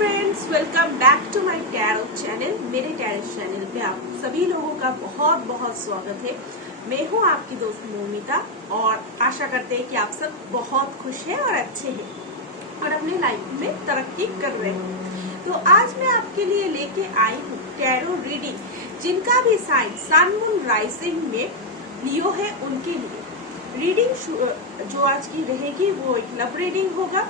Friends, welcome back to my tarot channel. मेरे tarot channel पे आप सभी लोगों का बहुत बहुत स्वागत है। मैं हूँ आपकी दोस्त मोमिता और आशा करते हैं कि आप सब बहुत खुश हैं और अच्छे हैं और अपने लाइफ में तरक्की कर रहे हैं। तो आज मैं आपके लिए लेके आई हूँ टैरो रीडिंग। जिनका भी साइन सन मून राइजिंग में लियो है उनके लिए रीडिंग जो आज की रहेगी वो एक लव रीडिंग होगा।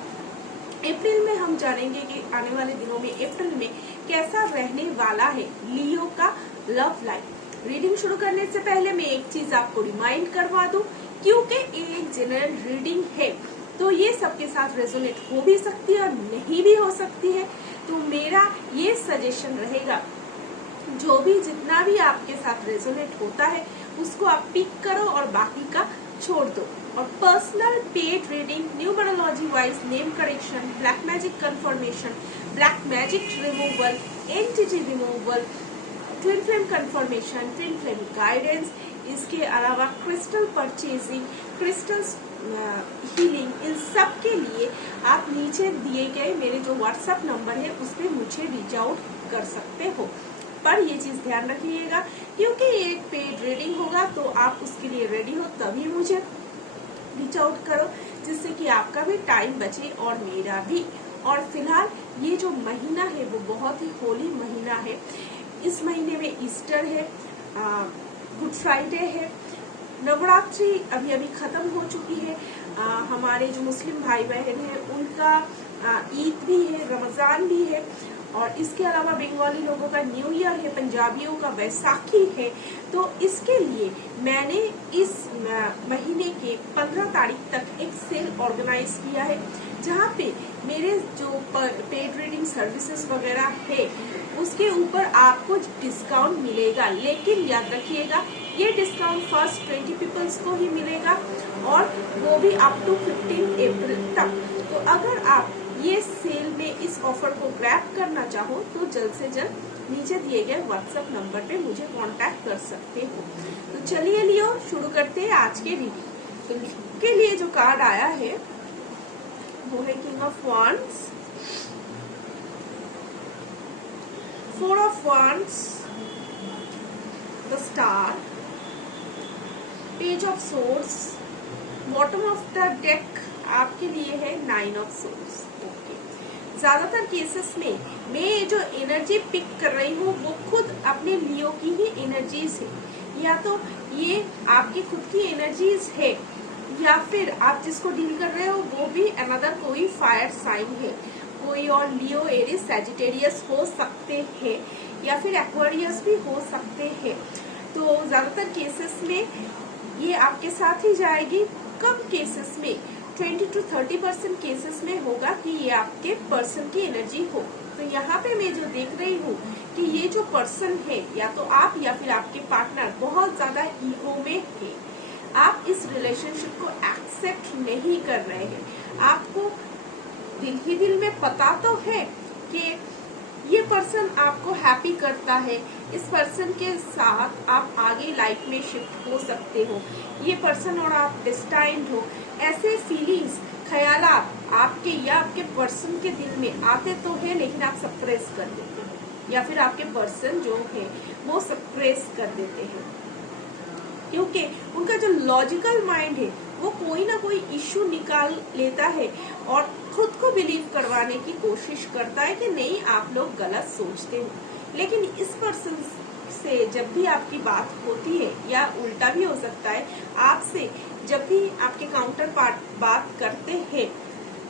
अप्रैल में हम जानेंगे कि आने वाले दिनों में अप्रैल में कैसा रहने वाला है लियो का लव लाइफ। रीडिंग शुरू करने से पहले मैं एक चीज आपको रिमाइंड करवा दूं, क्योंकि एक जनरल रीडिंग है तो ये सबके साथ रेजोनेट हो भी सकती है और नहीं भी हो सकती है। तो मेरा ये सजेशन रहेगा, जो भी जितना भी आपके साथ रेजोनेट होता है उसको आप पिक करो और बाकी का छोड़ दो। और personal paid reading, numerology wise name correction, black magic confirmation, black magic removal, entity removal, twin flame confirmation, twin flame guidance, इसके अलावा क्रिस्टल परचेजिंग, क्रिस्टल हीलिंग, इन सब के लिए आप नीचे दिए गए मेरे जो व्हाट्सएप नंबर है उस पर मुझे रीच आउट कर सकते हो। पर ये चीज ध्यान रखिएगा, क्योंकि एक पेड रीडिंग होगा तो आप उसके लिए रेडी हो तभी मुझे रीच आउट करो, जिससे कि आपका भी टाइम बचे और मेरा भी। और फिलहाल ये जो महीना है वो बहुत ही होली महीना है। इस महीने में ईस्टर है, गुड फ्राइडे है, नवरात्रि अभी अभी खत्म हो चुकी है। हमारे जो मुस्लिम भाई बहन है उनका ईद भी है, रमजान भी है, और इसके अलावा बंगाली लोगों का न्यू ईयर है, पंजाबियों का बैसाखी है। तो इसके लिए मैंने इस महीने के 15 तारीख तक एक सेल ऑर्गेनाइज किया है, जहाँ पे मेरे जो पेड रीडिंग सर्विसेज वगैरह है उसके ऊपर आपको डिस्काउंट मिलेगा। लेकिन याद रखिएगा, ये डिस्काउंट फर्स्ट 20 पीपल्स को ही मिलेगा और वो भी अप टू 15 अप्रैल तक। तो अगर आप ये सेल में इस ऑफर को ग्रैब करना चाहो तो जल्द से जल्द नीचे दिए गए व्हाट्सएप नंबर पे मुझे कांटेक्ट कर सकते हो। तो चलिए लियो शुरू करते हैं आज के रीडिंग। तो के लिए जो कार्ड आया है वो है king of wands, 4 of wands, the star, page of source, bottom of the deck आपके लिए है 9 ऑफ सोर्स। ओके, ज्यादातर केसेस में मैं जो एनर्जी पिक कर रही हूँ वो खुद अपने लियो की ही एनर्जीज है, या तो ये आपकी खुद की एनर्जीज है या फिर आप जिसको डील कर रहे हो वो भी अनदर कोई फायर साइन है। कोई और लियो, एरिस, सैजिटेरियस हो सकते हैं या फिर एक्वेरियस भी हो सकते हैं। तो ज्यादातर केसेस में ये आपके साथ ही जाएगी। कम केसेस में 20 to 30% केसेस में होगा कि ये आपके पर्सन की एनर्जी हो। तो यहाँ पे मैं जो देख रही हूँ कि ये जो पर्सन है या तो आप या फिर आपके पार्टनर बहुत ज्यादा ईगो में है। आप इस रिलेशनशिप को एक्सेप्ट नहीं कर रहे हैं। आपको दिल ही दिल में पता तो है कि ये पर्सन आपको हैप्पी करता है, इस पर्सन के साथ आप आगे लाइफ में शिफ्ट हो सकते हो, ये पर्सन और आप डिस्टाइंड हो। ऐसे फीलिंग्स, ख्यालात आपके या आपके पर्सन के दिल में आते तो है, लेकिन आप सप्रेस कर देते हैं या फिर आपके पर्सन जो है वो सप्रेस कर देते हैं, क्योंकि उनका जो लॉजिकल माइंड है वो कोई ना कोई इश्यू निकाल लेता है और खुद को बिलीव करवाने की कोशिश करता है कि नहीं आप लोग गलत सोचते हो। लेकिन इस पर्सन से जब भी आपकी बात होती है, या उल्टा भी हो सकता है, आपसे जब भी आपके काउंटर पार्ट बात करते हैं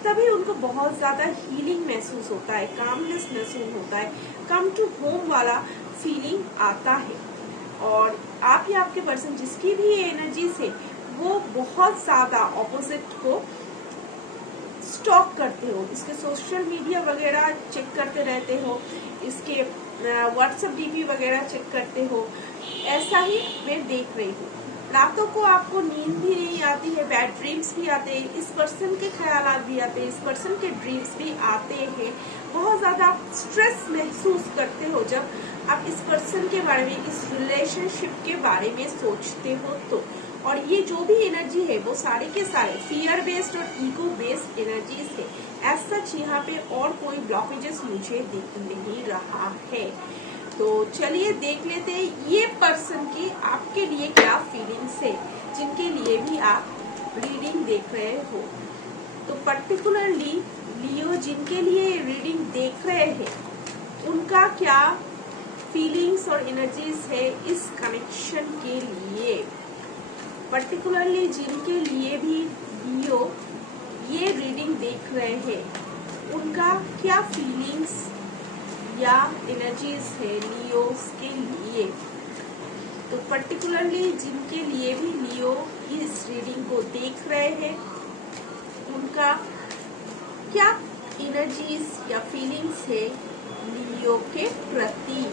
तभी उनको बहुत ज्यादा हीलिंग महसूस होता है, कामनेस महसूस होता है, कम टू होम वाला फीलिंग आता है। और आप या आपके पर्सन जिसकी भी एनर्जी से वो बहुत ज्यादा ऑपोजिट को स्टॉक करते हो, इसके सोशल मीडिया वगैरह चेक करते रहते हो, इसके व्हाट्सएप डीपी वगैरह चेक करते हो, ऐसा ही मैं देख रही हूँ। रातों को आपको नींद भी नहीं आती है, बैड ड्रीम्स भी आते हैं, इस पर्सन के ख्यालात भी आते हैं, इस पर्सन के ड्रीम्स भी आते हैं। बहुत ज्यादा स्ट्रेस महसूस करते हो जब आप इस पर्सन के बारे में, इस रिलेशनशिप के बारे में सोचते हो तो। और ये जो भी एनर्जी है वो सारे के सारे फियर बेस्ड और ईगो बेस्ड एनर्जीज है। ऐसा यहाँ पे और कोई ब्लॉकेजेस मुझे दिख नहीं रहा है। तो चलिए देख लेते हैं ये पर्सन की आपके लिए क्या फीलिंग्स है, जिनके लिए भी आप रीडिंग देख रहे हो। तो पर्टिकुलरली लियो जिनके लिए रीडिंग देख रहे हैं, उनका क्या फीलिंग्स और एनर्जीज है इस कनेक्शन के लिए। पर्टिकुलरली जिनके लिए भी लियो ये रीडिंग देख रहे हैं, उनका क्या फीलिंग्स या एनर्जीज है लियोस के लिए। तो पर्टिकुलरली जिनके लिए भी लियो इस रीडिंग को देख रहे हैं, उनका क्या एनर्जीज या फीलिंग्स है लियो के प्रति।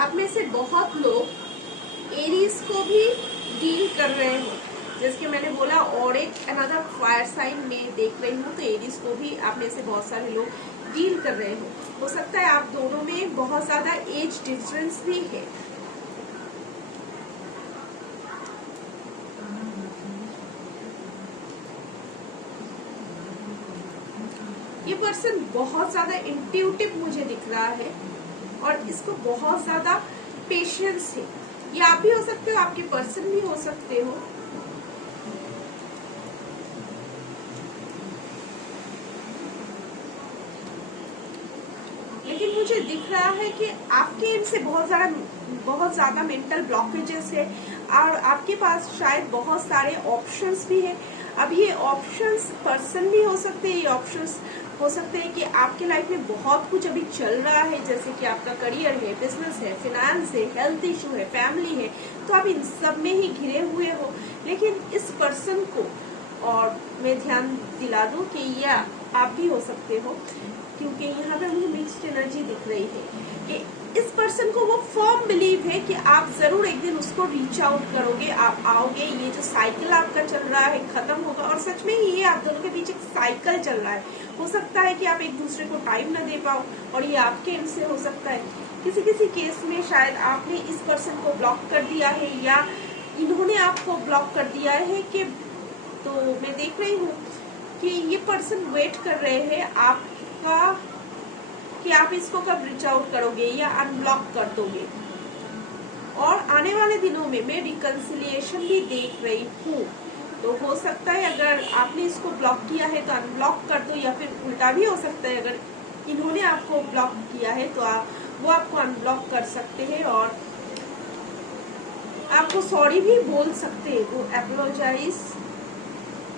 आप में से बहुत लोग एरीज को भी डील कर रहे हो, जैसे कि मैंने बोला, और एक अनदर फायर साइन में देख रही हूँ, तो एरीज को भी आप में से बहुत सारे लोग डील कर रहे हो सकता है आप दोनों में बहुत ज्यादा एज डिफरेंस भी है। ये पर्सन बहुत ज्यादा इंट्यूटिव मुझे दिख रहा है और इसको बहुत ज्यादा पेशेंस है। ये आप भी हो सकते हो, आपके पर्सन भी हो सकते हो। लेकिन मुझे दिख रहा है कि आपके इनसे बहुत ज्यादा मेंटल ब्लॉकेजेस है और आपके पास शायद बहुत सारे ऑप्शंस भी है। अब ये ऑप्शंस पर्सन भी हो सकते हैं, ये ऑप्शंस हो सकते हैं कि आपके लाइफ में बहुत कुछ अभी चल रहा है, जैसे कि आपका करियर है, बिजनेस है, फिनेंस है, हेल्थ इशू है, फैमिली है, तो आप इन सब में ही घिरे हुए हो। लेकिन इस पर्सन को, और मैं ध्यान दिला दूं कि यह आप भी हो सकते हो, क्योंकि यहाँ पे मुझे मिक्स्ड एनर्जी दिख रही है कि इस पर्सन को वो फर्म बिलीव है कि आप जरूर एक दिन उसको रीच आउट करोगे, आप आओगे, ये जो साइकिल आपका चल रहा है खत्म होगा। और सच में ये आप दोनों के बीच एक साइकिल चल रहा है। हो सकता है कि आप एक दूसरे को टाइम न दे पाओ और ये आपके एंड से हो सकता है। किसी किसी केस में शायद आपने इस पर्सन को ब्लॉक कर दिया है या इन्होंने आपको ब्लॉक कर दिया है कि, तो मैं देख रही हूँ कि ये पर्सन वेट कर रहे हैं आपका कि आप इसको कब रीच आउट करोगे या अनब्लॉक कर दोगे। और आने वाले दिनों में मैं रिकंसिलिएशन भी देख रही हूँ। तो हो सकता है अगर आपने इसको ब्लॉक किया है तो अनब्लॉक कर दो, या फिर उल्टा भी हो सकता है, अगर इन्होंने आपको ब्लॉक किया है तो वो आपको अनब्लॉक कर सकते हैं और आपको सॉरी भी बोल सकते हैं, वो अपोलोजाइज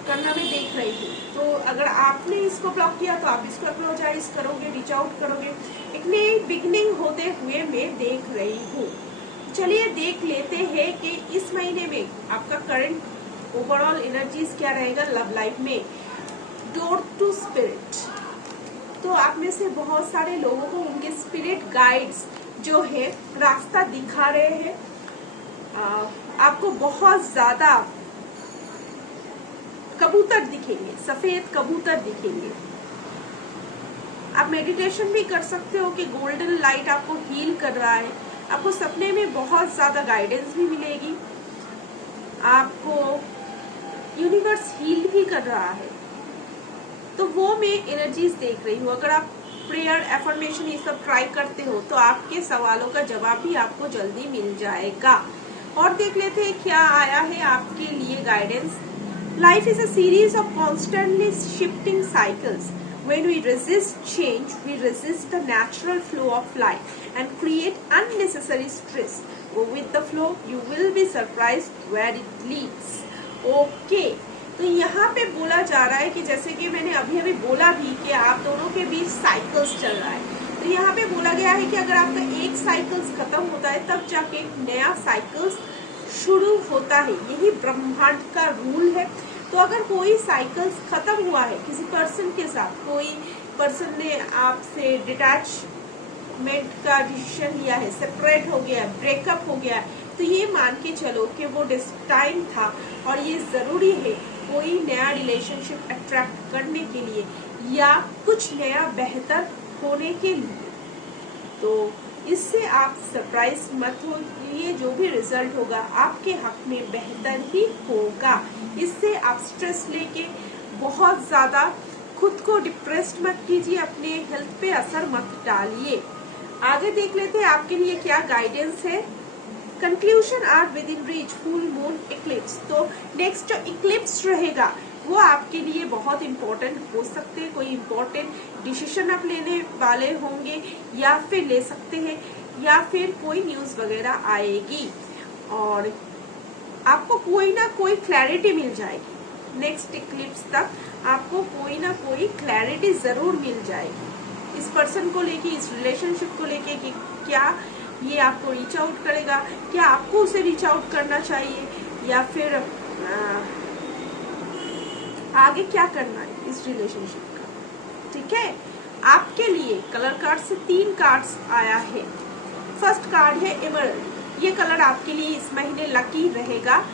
करना मैं देख रही हूँ। तो अगर आपने इसको ब्लॉक किया तो आप इसको अपोलोजाइज करोगे, रीच आउट करोगे। एक नई बिगनिंग होते हुए मैं देख रही हूँ। चलिए देख लेते हैं कि इस महीने में आपका करंट ओवरऑल एनर्जीज क्या रहेगा लव लाइफ में। डोर टू स्पिरिट, तो आप में से बहुत सारे लोगों को उनके स्पिरिट गाइड्स जो है रास्ता दिखा रहे हैं। आपको बहुत ज्यादा कबूतर दिखेंगे, सफेद कबूतर दिखेंगे। आप मेडिटेशन भी कर सकते हो कि गोल्डन लाइट आपको हील कर रहा है। आपको सपने में बहुत ज्यादा गाइडेंस भी मिलेगी, आपको यूनिवर्स हील भी कर रहा है। तो वो मैं एनर्जीज देख रही हूँ। अगर आप प्रेयर, एफर्मेशन ये सब ट्राई करते हो तो आपके सवालों का जवाब भी आपको जल्दी मिल जाएगा। और देख लेते हैं क्या आया है आपके लिए guidance. Life is a series of constantly shifting cycles. When we resist change, we resist the natural flow of life and create unnecessary stress. Go with the flow, you will be surprised where it leads. Okay. तो यहाँ पे बोला जा रहा है कि जैसे कि मैंने अभी बोला भी कि आप दोनों के बीच साइकिल्स चल रहा है। तो यहाँ पे बोला गया है कि अगर आपका एक साइकिल्स खत्म होता है तब जाके एक नया साइकिल्स शुरू होता है। यही ब्रह्मांड का रूल है। तो अगर कोई साइकिल्स खत्म हुआ है किसी पर्सन के साथ, कोई पर्सन ने आपसे डिटैचमेंट का डिसीजन लिया है, सेपरेट हो गया, ब्रेकअप हो गया, तो ये मान के चलो कि वो टाइम था और ये जरूरी है कोई नया रिलेशनशिप अट्रैक्ट करने के लिए या कुछ नया बेहतर होने के लिए। तो इससे आप सरप्राइज मत होइए, जो भी रिजल्ट होगा आपके हक में बेहतर ही होगा। इससे आप स्ट्रेस लेके बहुत ज्यादा खुद को डिप्रेस्ड मत कीजिए, अपने हेल्थ पे असर मत डालिए। आगे देख लेते हैं आपके लिए क्या गाइडेंस है। Conclusion are with in reach, full moon eclipse. तो नेक्स्ट जो इक्लिप्स रहेगा वो आपके लिए बहुत इम्पोर्टेंट हो सकते हैं। कोई इम्पोर्टेंट डिसीजन आप लेने वाले होंगे या फिर ले सकते हैं, या फिर कोई न्यूज वगैरह आएगी और आपको कोई ना कोई क्लैरिटी मिल जाएगी। नेक्स्ट इक्लिप्स तक आपको कोई ना कोई क्लैरिटी जरूर मिल जाएगी इस पर्सन को लेके, इस रिलेशनशिप को लेके कि क्या ये आपको रीच आउट करेगा, क्या आपको उसे रीच आउट करना चाहिए, या फिर आगे क्या करना है इस रिलेशनशिप का। ठीक है, आपके लिए कलर कार्ड से 3 कार्ड्स आया है। फर्स्ट कार्ड है एमरल्ड। ये कलर आपके लिए इस महीने लकी रहेगा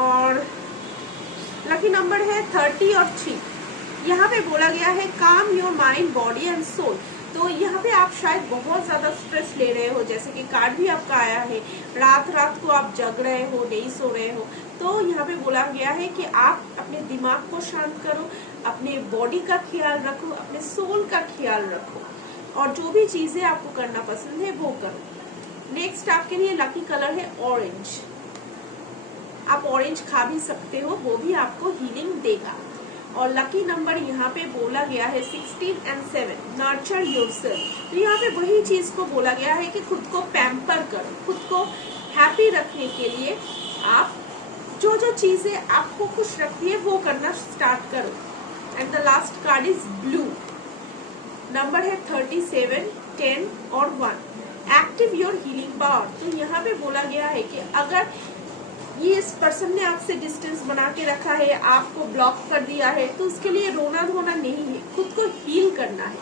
और लकी नंबर है 30 और 3। यहाँ पे बोला गया है calm your mind, body and soul. तो यहाँ पे आप शायद बहुत ज्यादा स्ट्रेस ले रहे हो, जैसे कि कार्ड भी आपका आया है, रात को आप जग रहे हो, नहीं सो रहे हो। तो यहाँ पे बोला गया है कि आप अपने दिमाग को शांत करो, अपने बॉडी का ख्याल रखो, अपने सोल का ख्याल रखो और जो भी चीजें आपको करना पसंद है वो करो। नेक्स्ट आपके लिए लकी कलर है ऑरेंज। आप ऑरेंज खा भी सकते हो, वो भी आपको हीलिंग देगा। और लकी नंबर यहाँ पे बोला गया है 16 and 7, नर्चर योरसेल्फ। तो यहाँ पे वही चीज को बोला गया है कि खुद को पैम्पर करो, खुद को हैप्पी रखने के लिए आप जो जो चीजें आपको खुश रखती है वो करना स्टार्ट करो। And the last card is blue. Number है 37, 10 और 1। Active your healing power. तो यहाँ पे बोला गया है कि अगर ये इस पर्सन ने आपसे डिस्टेंस बना के रखा है, आपको ब्लॉक कर दिया है, तो उसके लिए रोना धोना नहीं है, खुद को हील करना है।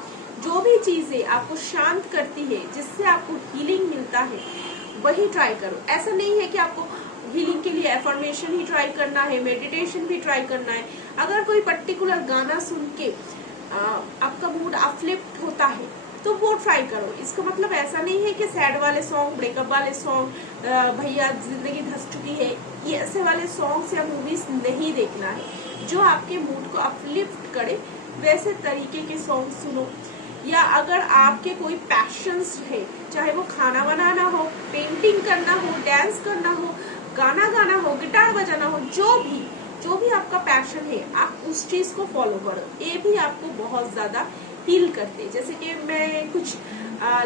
जो भी चीजें आपको शांत करती है, जिससे आपको हीलिंग मिलता है, वही ट्राई करो। ऐसा नहीं है कि आपको हीलिंग के लिए एफर्मेशन ही ट्राई करना है, मेडिटेशन भी ट्राई करना है। अगर कोई पर्टिकुलर गाना सुन के आपका मूड अपलिफ्ट होता है तो वो ट्राई करो। इसका मतलब ऐसा नहीं है कि सैड वाले सॉन्ग, ब्रेकअप वाले सॉन्ग, भैया जिंदगी धस चुकी है, ये ऐसे वाले सॉन्ग्स या मूवीज नहीं देखना है। जो आपके मूड को अपलिफ्ट करे वैसे तरीके के सॉन्ग सुनो। या अगर आपके कोई पैशंस है, चाहे वो खाना बनाना हो, पेंटिंग करना हो, डांस करना हो, गाना गाना हो, गिटार बजाना हो, जो भी आपका पैशन है, आप उस चीज को फॉलो करो। ये भी आपको बहुत ज्यादा हील करते हैं। जैसे कि मैं कुछ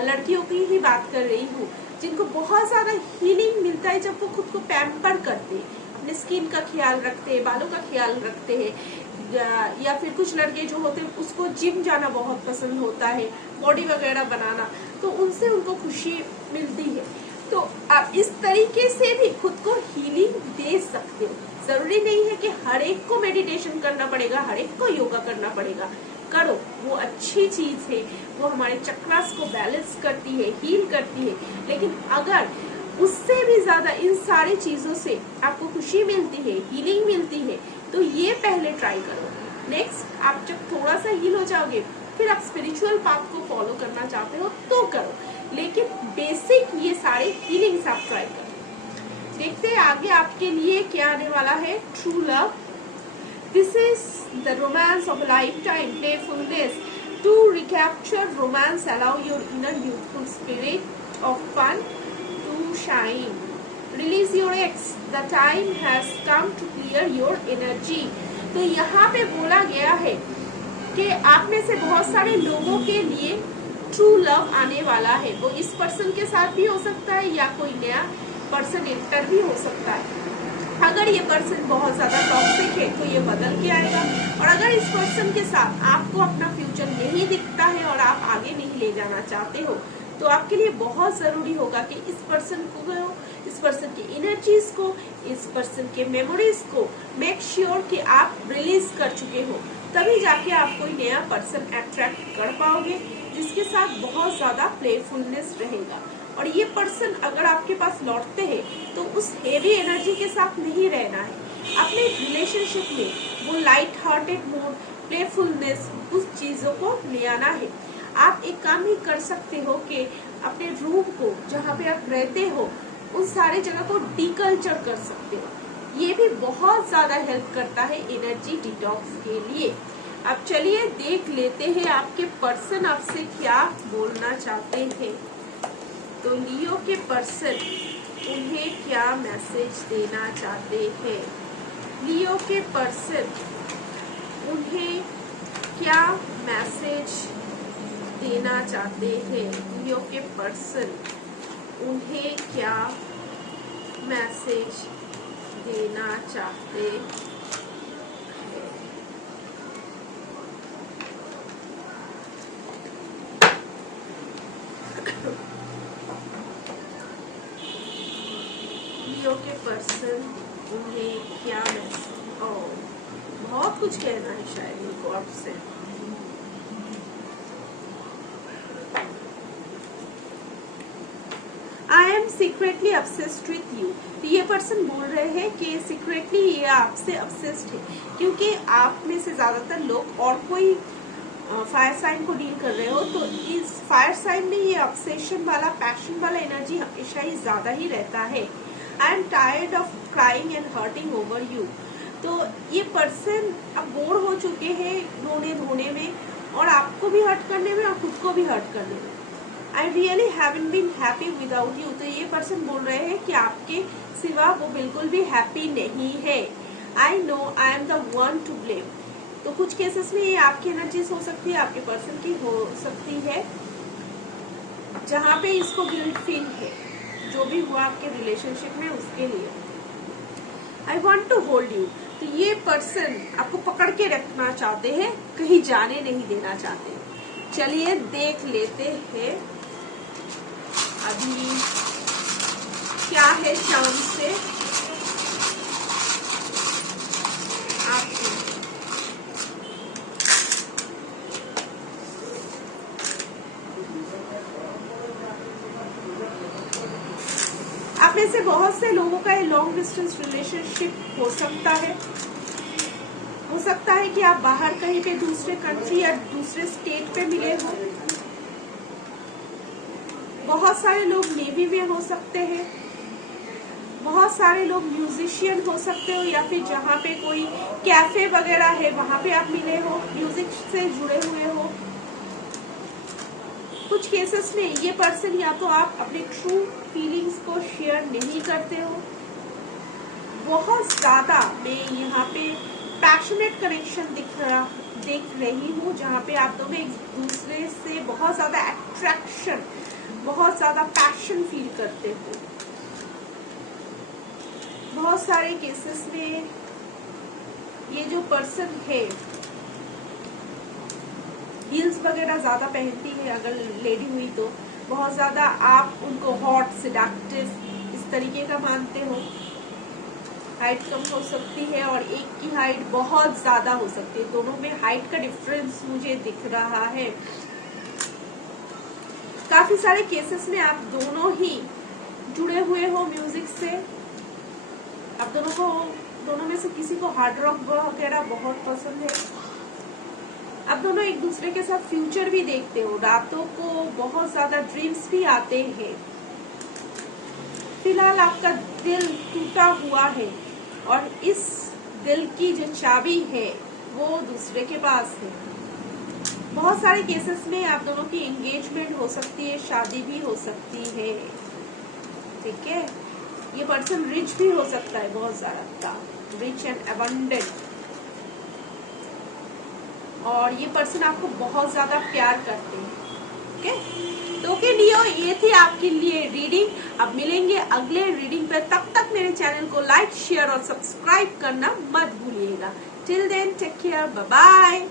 लड़कियों की ही बात कर रही हूँ जिनको बहुत ज्यादा हीलिंग मिलता है जब वो खुद को पैम्पर करते हैं, अपने स्किन का ख्याल रखते हैं, बालों का ख्याल रखते हैं। या फिर कुछ लड़के जो होते हैं उसको जिम जाना बहुत पसंद होता है, बॉडी वगैरह बनाना, तो उनसे उनको खुशी मिलती है। तो आप इस तरीके से भी खुद को हीलिंग दे सकते हो। जरूरी नहीं है कि हर एक को मेडिटेशन करना पड़ेगा, हर एक को योगा करना पड़ेगा। करो, वो अच्छी चीज है, वो हमारे चक्रास को बैलेंस करती है, हील करती है। लेकिन अगर उससे भी ज्यादा इन सारी चीजों से आपको खुशी मिलती है, हीलिंग मिलती है, तो ये पहले ट्राई करो। नेक्स्ट आप जब थोड़ा सा हील हो जाओगे फिर आप स्पिरिचुअल पाथ को फॉलो करना चाहते हो तो करो, लेकिन बेसिक ये सारे हीलिंग्स आप ट्राई करो। देखते हैं आगे आपके लिए क्या आने वाला है। True love, this is the romance of a lifetime, playfulness. To recapture romance, allow your inner youthful spirit of fun to shine. Release your ex. The time has come to clear your energy. तो यहाँ पे बोला गया है कि आप में से बहुत सारे लोगों के लिए ट्रू लव आने वाला है। वो इस पर्सन के साथ भी हो सकता है या कोई नया पर्सन एंटर भी हो सकता है। अगर ये पर्सन बहुत ज्यादा टॉक्सिक है तो ये बदल के आएगा, और अगर इस पर्सन के साथ आपको अपना फ्यूचर नहीं दिखता है और आप आगे नहीं ले जाना चाहते हो, तो आपके लिए बहुत जरूरी होगा कि इस पर्सन को, इस पर्सन की एनर्जीज को, इस पर्सन के मेमोरीज को मेक श्योर कि आप रिलीज कर चुके हो। तभी जाके आप कोई नया पर्सन अट्रैक्ट कर पाओगे जिसके साथ बहुत ज्यादा प्लेफुलनेस रहेगा। और ये पर्सन अगर आपके पास लौटते हैं तो उस हेवी एनर्जी के साथ नहीं रहना है। अपने रिलेशनशिप में वो लाइट हार्टेड मूड, प्लेफुलनेस, उस चीजों को ले आना है। आप एक काम ही कर सकते हो कि अपने रूम को, जहाँ पे आप रहते हो, उन सारे जगह को डीकल्चर कर सकते हो। ये भी बहुत ज्यादा हेल्प करता है एनर्जी डिटॉक्स के लिए। अब चलिए देख लेते हैं आपके पर्सन आपसे क्या बोलना चाहते हैं। तो लियो के पर्सन उन्हें क्या मैसेज देना चाहते हैं? लियो के पर्सन उन्हें क्या मैसेज देना चाहते हैं? लियो के पर्सन उन्हें क्या मैसेज देना चाहते हैं? लियो के पर्सन उन्हें क्या मैसेज, बहुत कुछ कहना है शायद इनको आपसे। I am secretly obsessed with you। तो ये पर्सन बोल रहे हैं कि सीक्रेटली ये आपसे obsessed है, क्योंकि आप में से ज्यादातर लोग और कोई फायर साइन को डील कर रहे हो, तो इस फायर साइन में ये ऑब्सेशन वाला, पैशन वाला एनर्जी हमेशा ही ज्यादा ही रहता है। I am tired of crying and hurting over you. तो ये पर्सन अब बोर हो चुके हैं रोने धोने में, और आपको भी हर्ट करने में और खुद को भी हर्ट करने में। I really haven't been happy without you. तो ये पर्सन बोल रहे हैं कि आपके सिवा वो बिल्कुल भी हैप्पी नहीं है। I know I am the one two blame. तो कुछ केसेस में ये आपकी एनर्जीज हो सकती है, आपके पर्सन की हो सकती है, जहाँ पे इसको गिल्ट फील है जो भी हुआ आपके रिलेशनशिप में उसके लिए। I want to hold you. तो ये पर्सन आपको पकड़ के रखना चाहते हैं, कहीं जाने नहीं देना चाहते। चलिए देख लेते हैं अभी क्या है शाम से आपको। आप में से बहुत से लोगों का ये लॉन्ग डिस्टेंस रिलेशनशिप हो सकता है। हो सकता है कि आप बाहर कहीं पे दूसरे कंट्री या दूसरे स्टेट पे मिले हो। बहुत सारे लोग नेवी में हो सकते हैं, बहुत सारे लोग म्यूजिशियन हो सकते हो, या फिर जहाँ पे कोई कैफे वगैरह है वहां पे आप मिले हो, म्यूजिक से जुड़े हुए हो। कुछ केसेस में ये पर्सन या तो आप अपने ट्रू फीलिंग्स को शेयर नहीं करते हो। बहुत ज्यादा मैं यहाँ पे पैशनेट कनेक्शन देख रही हूँ, जहाँ पे आप दोनों एक दूसरे से बहुत ज्यादा अट्रैक्शन, बहुत ज्यादा पैशन फील करते हो। बहुत सारे केसेस में ये जो पर्सन है हील्स वगैरह ज्यादा पहनती है, अगर लेडी हुई तो बहुत ज्यादा आप उनको हॉट, सेडक्टिव इस तरीके का मानते हो। हाइट कम हो सकती है और एक की हाइट बहुत ज्यादा हो सकती है। दोनों में हाइट का डिफरेंस मुझे दिख रहा है। काफी सारे केसेस में आप दोनों ही जुड़े हुए हो म्यूजिक से। आप दोनों में से किसी को हार्ड रॉक वगैरह बहुत पसंद है। आप दोनों एक दूसरे के साथ फ्यूचर भी देखते हो। रातों को बहुत ज्यादा ड्रीम्स भी आते हैं। फिलहाल आपका दिल टूटा हुआ है और इस दिल की जो चाबी है वो दूसरे के पास है। बहुत सारे केसेस में आप दोनों की एंगेजमेंट हो सकती है, शादी भी हो सकती है। ठीक है, ये पर्सन रिच भी हो सकता है, बहुत ज्यादा रिच एंड अबंडेंट। और ये पर्सन आपको बहुत ज्यादा प्यार करते हैं। ओके, तो के लियो ये थी आपके लिए रीडिंग। अब मिलेंगे अगले रीडिंग पे, तब तक मेरे चैनल को लाइक, शेयर और सब्सक्राइब करना मत भूलिएगा। Till then take care, bye bye.